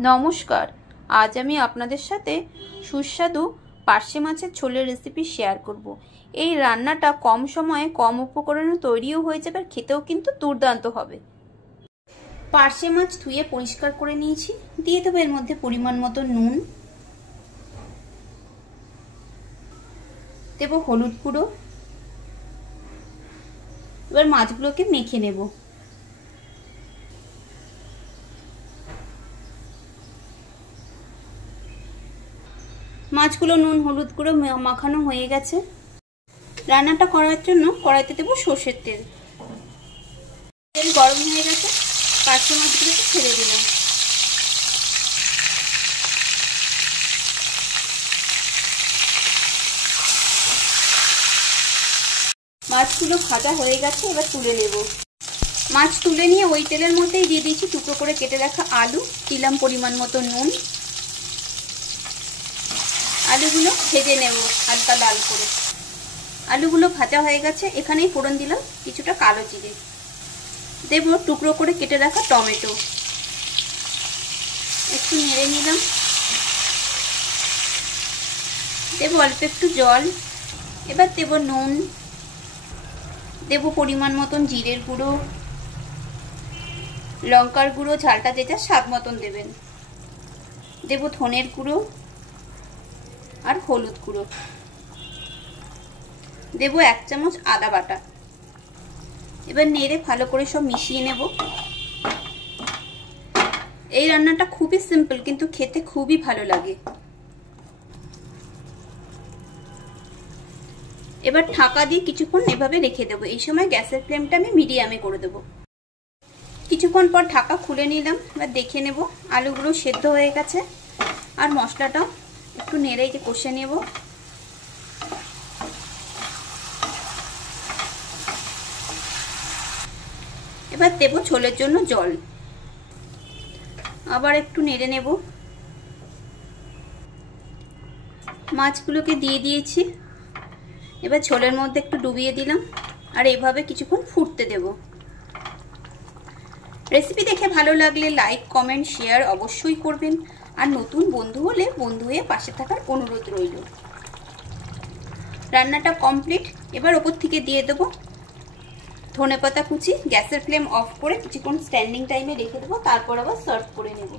নমস্কার, আজ আমি আপনাদের সাথে সুস্বাদু পার্শে মাছের ঝোলের রেসিপি শেয়ার করব। এই রান্নাটা কম সময়ে কম উপকরণে তৈরিও হয়ে যাবে আর খেতেও কিন্তু দুর্দান্ত হবে। পার্শে মাছ ধুয়ে পরিষ্কার করে নিয়েছি, দিয়ে দেবো এর মধ্যে পরিমাণ মতো নুন, দেবো হলুদ গুঁড়ো। এবার মাছগুলোকে মেখে নেব। মাছগুলো নুন হলুদ গুঁড়ো মাখানো হয়ে গেছে। রান্নাটা করার জন্য কড়াইতে দেবো সর্ষের তেল। তেল গরম হয়ে গেছে, পার্শে মাছগুলোকে ছেড়ে দিলাম। মাছগুলো ভাজা হয়ে গেছে, এবার তুলে নেব। মাছ তুলে নিয়ে ওই তেলের মধ্যেই দিয়ে দিয়েছি টুকরো করে কেটে রাখা আলু, দিলাম পরিমাণ মতো নুন। আলুগুলো ভেজে নেব হালকা লাল করে। আলুগুলো ভাজা হয়ে গেছে, এখানেই ফোড়ন দিলাম কিছুটা কালো জিরে, দেব টুকরো করে কেটে রাখা টমেটো, একটু নেড়ে নিলাম। দেব অল্প একটু জল, এবার দেব নুন, দেব পরিমাণ মতন জিরের গুঁড়ো, লঙ্কার গুঁড়ো ঝালটা যেটা স্বাদ মতন দেবেন, দেব ধনের গুঁড়ো আর হলুদ গুঁড়ো, দেব 1 চামচ আদা বাটা। এবার নেড়ে ভালো করে সব মিশিয়ে নেব। এই রান্নাটা খুবই সিম্পল কিন্তু খেতে খুবই ভালো লাগে। এবার ঢাকা দিয়ে কিছুক্ষণ এভাবে রেখে দেবো। এই সময় গ্যাসের ফ্লেমটা আমি মিডিয়ামে করে দেবো। কিছুক্ষণ পর ঢাকা খুলে নিলাম, এবার দেখে নেব আলুগুলো সেদ্ধ হয়ে গেছে। আর মশলাটাও একটু নেড়ে কষে নেব। এবার দেব ঝোলের জন্য জল, আবার একটু নেড়ে নেব। মাছগুলোকে দিয়ে দিয়েছি, এবার ঝোলের মধ্যে একটু ডুবিয়ে দিলাম আর এভাবে কিছুক্ষণ ফুটতে দেব। রেসিপি দেখে ভালো লাগলে লাইক কমেন্ট শেয়ার অবশ্যই করবেন, আর নতুন বন্ধু হলে বন্ধু হয়ে পাশে থাকার অনুরোধ রইল। রান্নাটা কমপ্লিট, এবার ওপর থেকে দিয়ে দেবো ধনেপাতা কুচি। গ্যাসের ফ্লেম অফ করে কিছুক্ষণ স্ট্যান্ডিং টাইমে রেখে দেবো, তারপর আবার সার্ভ করে নেব।